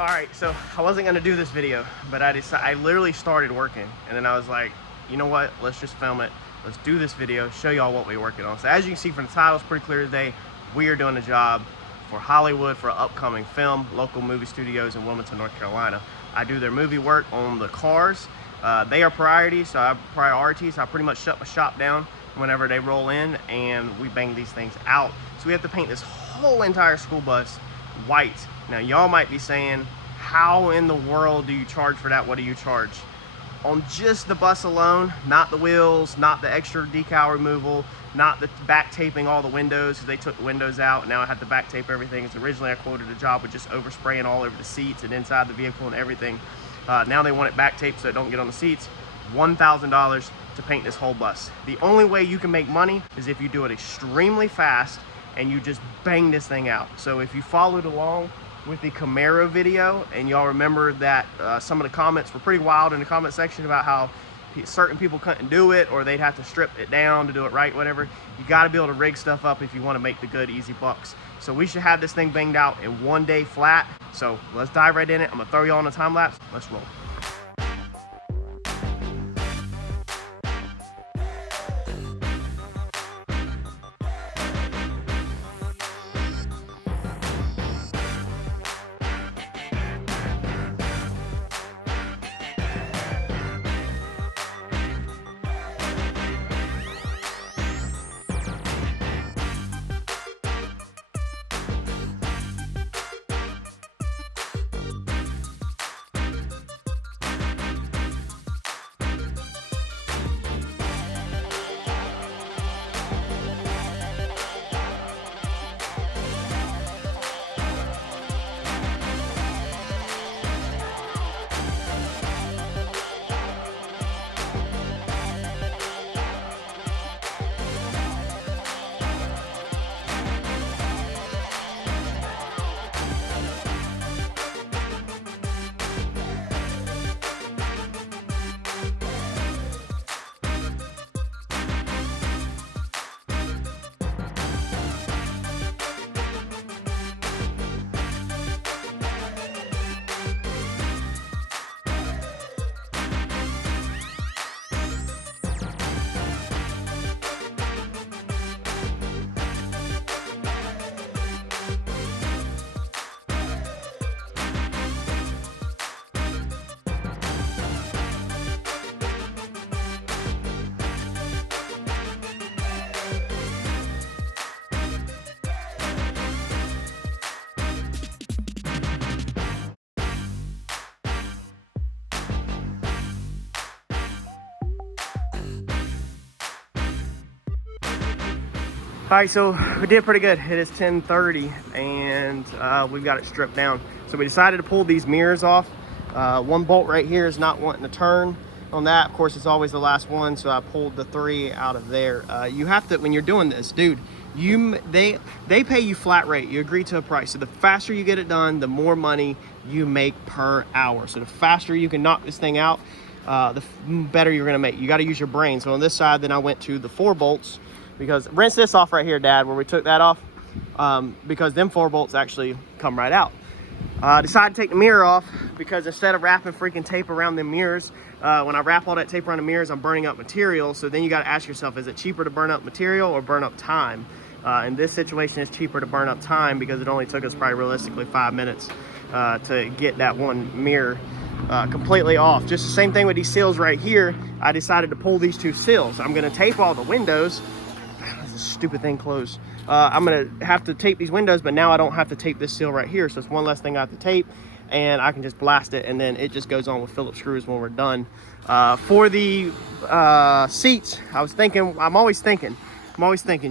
All right, so I wasn't gonna do this video, but I literally started working, and then I was like, you know what, let's just film it. Let's do this video, show y'all what we're working on. So as you can see from the title, it's pretty clear today, we are doing a job for Hollywood for an upcoming film, local movie studios in Wilmington, North Carolina. I do their movie work on the cars. They are priority, so I have priorities. I pretty much shut my shop down whenever they roll in, and we bang these things out. So we have to paint this whole entire school bus white. Now y'all might be saying, how in the world do you charge for that? What do you charge? On just the bus alone, not the wheels, not the extra decal removal, not the back taping all the windows, because they took the windows out. Now I have to back tape everything. Because originally I quoted a job with just overspraying all over the seats and inside the vehicle and everything. Now they want it back taped so it don't get on the seats. $1,000 to paint this whole bus. The only way you can make money is if you do it extremely fast and you just bang this thing out. So if you followed along with the Camaro video, and y'all remember that some of the comments were pretty wild in the comment section about how certain people couldn't do it, or they'd have to strip it down to do it right, whatever. You got to be able to rig stuff up if you want to make the good easy bucks. So we should have this thing banged out in 1 day flat. So let's dive right in it. I'm gonna throw y'all on a time lapse. Let's roll. All right, so we did pretty good. It is 10:30 and we've got it stripped down. So we decided to pull these mirrors off. One bolt right here is not wanting to turn on that. Of course, it's always the last one, so I pulled the 3 out of there. You have to, when you're doing this, dude, they pay you flat rate. You agree to a price. So the faster you get it done, the more money you make per hour. So the faster you can knock this thing out, the better you're gonna make. You gotta use your brain. So on this side, then I went to the 4 bolts, because rinse this off right here, Dad, where we took that off, because them 4 bolts actually come right out. Decided to take the mirror off because instead of wrapping freaking tape around the mirrors, when I wrap all that tape around the mirrors, I'm burning up material. So then you got to ask yourself, is it cheaper to burn up material or burn up time? In this situation, it's cheaper to burn up time because it only took us probably realistically 5 minutes to get that one mirror completely off. Just the same thing with these seals right here. I decided to pull these 2 seals. I'm going to tape all the windows. Stupid thing closed. I'm gonna have to tape these windows, but now I don't have to tape this seal right here, so it's one less thing I have to tape, and I can just blast it, and then it just goes on with Phillips screws when we're done. For the seats, I'm always thinking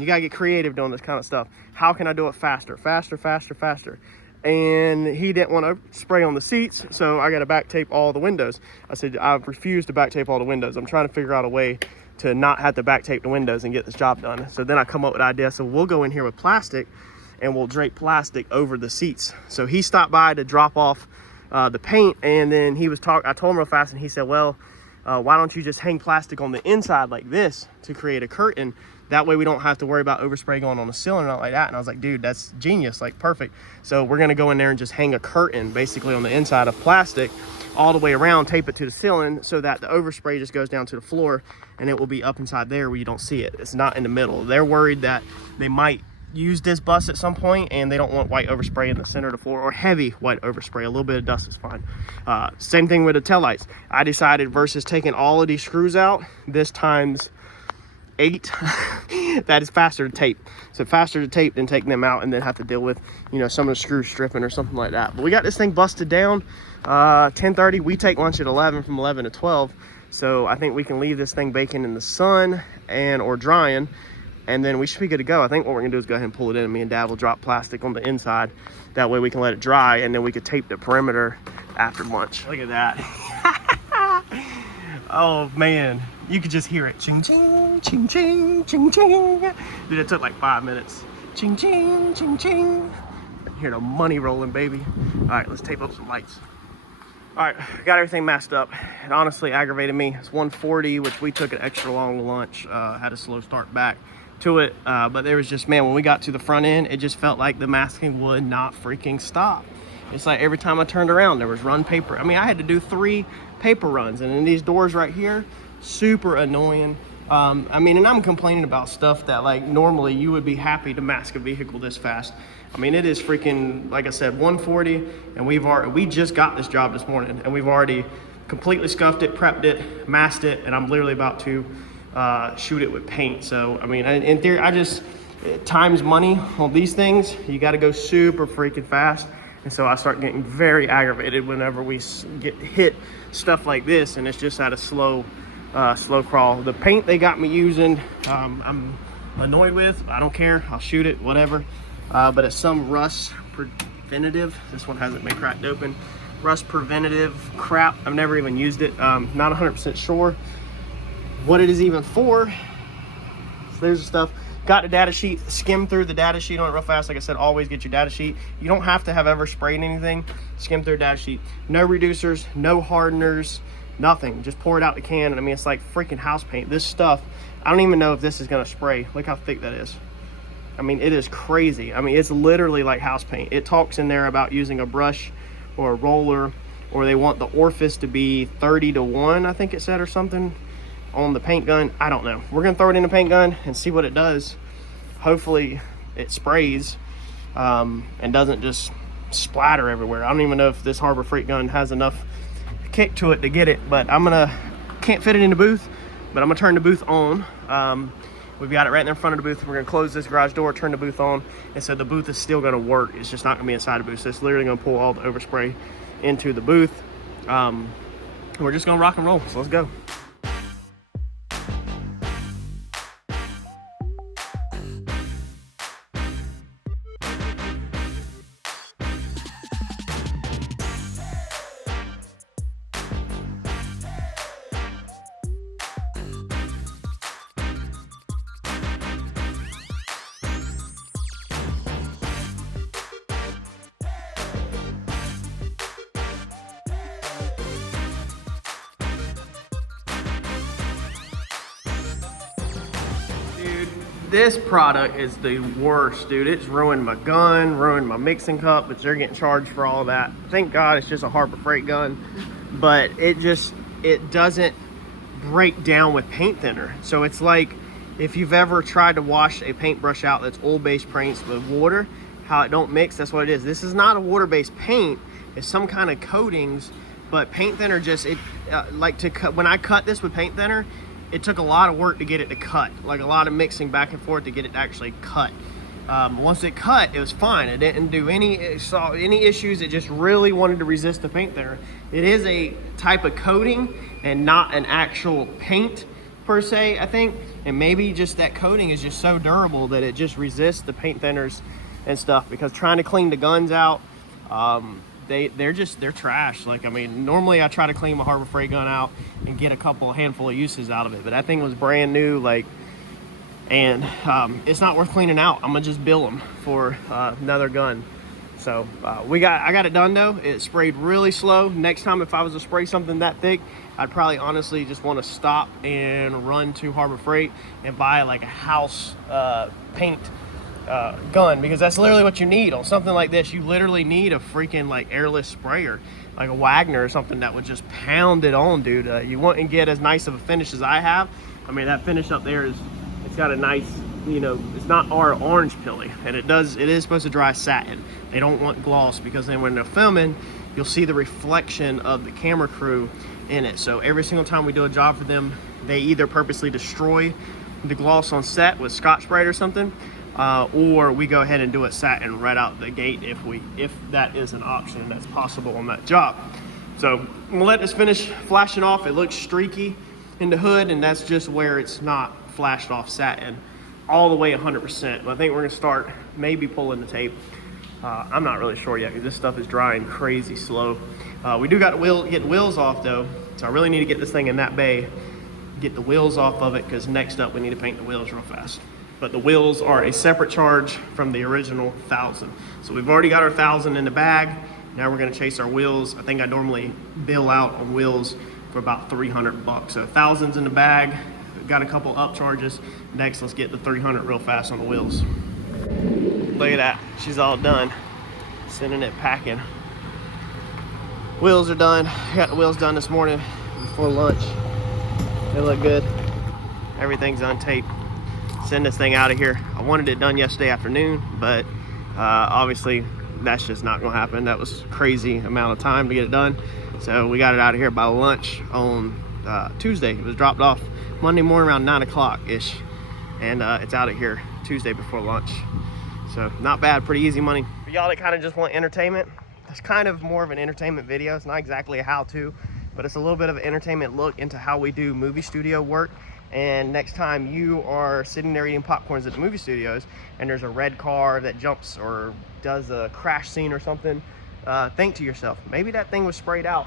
you gotta get creative doing this kind of stuff. How can I do it faster? And he didn't want to spray on the seats, so I got to back tape all the windows. I said I refuse to back tape all the windows. I'm trying to figure out a way to not have to back tape the windows and get this job done. So then I come up with an idea. So we'll go in here with plastic and we'll drape plastic over the seats. So he stopped by to drop off the paint, and then I told him real fast, and he said, well, why don't you just hang plastic on the inside like this to create a curtain That way we don't have to worry about overspray going on the ceiling or not like that. And I was like, dude, that's genius, like perfect. So we're gonna go in there and just hang a curtain basically on the inside of plastic all the way around, tape it to the ceiling so that the overspray just goes down to the floor, and it will be up inside there where you don't see it. It's not in the middle. They're worried that they might use this bus at some point and they don't want white overspray in the center of the floor, or heavy white overspray. A little bit of dust is fine. Same thing with the taillights. I decided versus taking all of these screws out, this times 8 that is faster to tape. So faster to tape than taking them out and then have to deal with, you know, some of the screws stripping or something like that. But we got this thing busted down 10:30. We take lunch at 11, from 11 to 12. So I think we can leave this thing baking in the sun and or drying, and then we should be good to go. I think what we're gonna do is go ahead and pull it in, and me and Dad will drop plastic on the inside. That way we can let it dry, and then we could tape the perimeter after lunch. Look at that. Oh man, you could just hear it. Ching, ching, ching, ching, ching, ching. Dude, it took like 5 minutes. Ching, ching, ching, ching. Hear the money rolling, baby. All right, let's tape up some lights. All right, got everything masked up. It honestly aggravated me. It's 1:40, which we took an extra long lunch. Had a slow start back to it, but there was just, man, when we got to the front end, it just felt like the masking would not freaking stop. It's like every time I turned around, there was run paper. I mean, I had to do 3 paper runs, and then these doors right here, super annoying. I mean, and I'm complaining about stuff that, like, normally you would be happy to mask a vehicle this fast. I mean, it is freaking, like I said, 1:40, and we just got this job this morning, and we've already completely scuffed it, prepped it, masked it, and I'm literally about to shoot it with paint. So, I mean, in theory, time's money on these things. You got to go super freaking fast, and so I start getting very aggravated whenever we get hit stuff like this, and it's just at a slow crawl. The paint they got me using, I'm annoyed with. I don't care. I'll shoot it, whatever. But it's some rust preventative. This one hasn't been cracked open. Rust preventative crap. I've never even used it. Not 100% sure what it is even for. So there's the stuff. Got the data sheet. Skim through the data sheet on it real fast. Like I said, always get your data sheet. You don't have to have ever sprayed anything. Skim through the data sheet. No reducers, no hardeners, nothing. Just pour it out the can. And I mean, it's like freaking house paint. This stuff, I don't even know if this is gonna spray. Look how thick that is. I mean, it is crazy. I mean, it's literally like house paint. It talks in there about using a brush or a roller, or they want the orifice to be 30-1, I think it said, or something on the paint gun. I don't know. We're gonna throw it in the paint gun and see what it does. Hopefully it sprays and doesn't just splatter everywhere. I don't even know if this Harbor Freight gun has enough kick to it to get it, but can't fit it in the booth, but I'm gonna turn the booth on. We've got it right in front of the booth. We're gonna close this garage door, turn the booth on, and so the booth is still gonna work. It's just not gonna be inside the booth. So it's literally gonna pull all the overspray into the booth. We're just gonna rock and roll, so let's go. This product is the worst, dude. It's ruined my gun, ruined my mixing cup, but they're getting charged for all of that. Thank God it's just a Harbor Freight gun, but it doesn't break down with paint thinner. So it's like if you've ever tried to wash a paintbrush out that's oil-based paints with water, how it don't mix, that's what it is. This is not a water-based paint. It's some kind of coatings, but paint thinner just, when I cut this with paint thinner, it took a lot of work to get it to cut, like a lot of mixing back and forth to get it to actually cut. Once it cut, it was fine. It didn't do any issues. It just really wanted to resist the paint thinner. It is a type of coating and not an actual paint per se, I think. And maybe just that coating is just so durable that it just resists the paint thinners and stuff, because trying to clean the guns out, they're trash. Like, I mean, normally I try to clean my Harbor Freight gun out and get a handful of uses out of it, but that thing was brand new, like, and it's not worth cleaning out. I'm gonna just bill them for another gun. So I got it done though. It sprayed really slow. Next time if I was to spray something that thick, I'd probably honestly just want to stop and run to Harbor Freight and buy like a house paint gun, because that's literally what you need on something like this. You literally need a freaking like airless sprayer, like a Wagner or something that would just pound it on, dude. You wouldn't get as nice of a finish as I have. I mean, that finish up there it's got a nice, you know, it's not our orange pilly, and it is supposed to dry satin. They don't want gloss, because then when they're filming, you'll see the reflection of the camera crew in it. So every single time we do a job for them, they either purposely destroy the gloss on set with Scotch Brite or something, or we go ahead and do it satin right out the gate if that is an option that's possible on that job. So I'm gonna let this finish flashing off. It looks streaky in the hood, and that's just where it's not flashed off satin all the way 100%. But I think we're gonna start maybe pulling the tape. I'm not really sure yet, because this stuff is drying crazy slow. We do got to get the wheels off though, so I really need to get this thing in that bay, get the wheels off of it, because next up we need to paint the wheels real fast. But the wheels are a separate charge from the original 1,000. So we've already got our 1,000 in the bag. Now we're gonna chase our wheels. I think I normally bill out on wheels for about 300 bucks. So 1,000's in the bag. We've got a couple up charges. Next, let's get the 300 real fast on the wheels. Look at that, she's all done. Sending it packing. Wheels are done. I got the wheels done this morning before lunch. They look good. Everything's on tape. Send this thing out of here. I wanted it done yesterday afternoon, but obviously that's just not gonna happen. That was crazy amount of time to get it done. So we got it out of here by lunch on Tuesday. It was dropped off Monday morning around 9 o'clock-ish. And it's out of here Tuesday before lunch. So not bad, pretty easy money. For y'all that kind of just want entertainment, it's kind of more of an entertainment video. It's not exactly a how-to, but it's a little bit of an entertainment look into how we do movie studio work. And next time you are sitting there eating popcorns at the movie studios and there's a red car that jumps or does a crash scene or something, think to yourself, maybe that thing was sprayed out.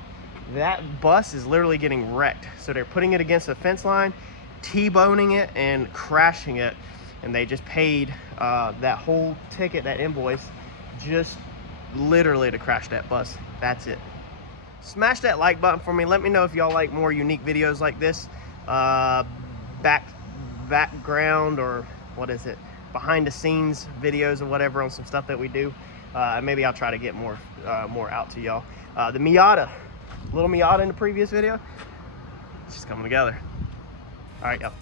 That bus is literally getting wrecked. So they're putting it against the fence line, T-boning it and crashing it. And they just paid that whole ticket, that invoice, just literally to crash that bus. That's it. Smash that like button for me. Let me know if y'all like more unique videos like this. Background, or what is it, behind the scenes videos or whatever on some stuff that we do. Maybe I'll try to get more out to y'all. The Miata, little Miata in the previous video, it's just coming together. All right, y'all.